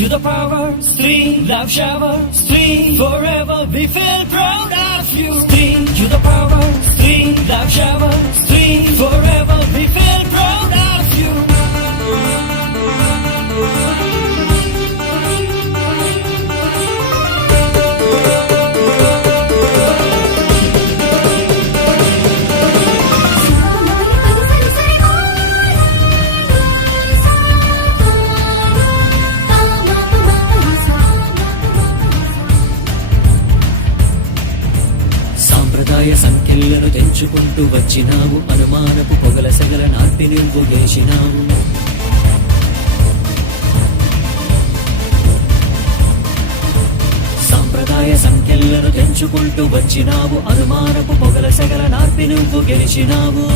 to the power, Stree, love shower, Stree, forever we feel proud of you. Stree to the power, Stree, love shower, Stree, forever we feel proud of you. సాంప్రదాయ సంఖ్యలను తెంచుకుంటూ వచ్చినావు, అనుమానపు పొగల సెగల నాటి నువ్వు గెలిచినావు. సాంప్రదాయ సంఖ్యలను తెంచుకుంటూ వచ్చినావు, అనుమానపు పొగల సెగల నాటి నువ్వు గెలిచినావు.